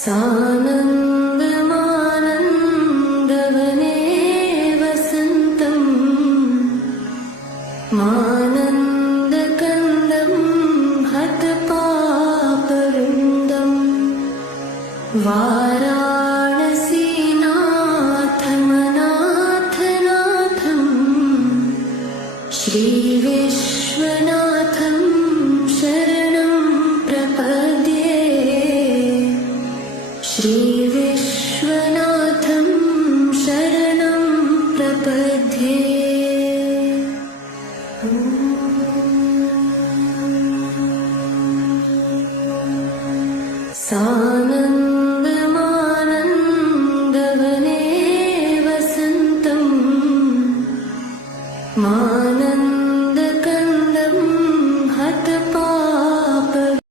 सानन्दमानन्दवने वसन्तम् मानन्दकन्दं हतपापवृन्दम् वाराणसीनाथमनाथनाथं श्रीविश्वनाथं शरणं प्रपद्ये। श्रीविश्वनाथं शरणं प्रपद्ये। सानन्दमानन्दवने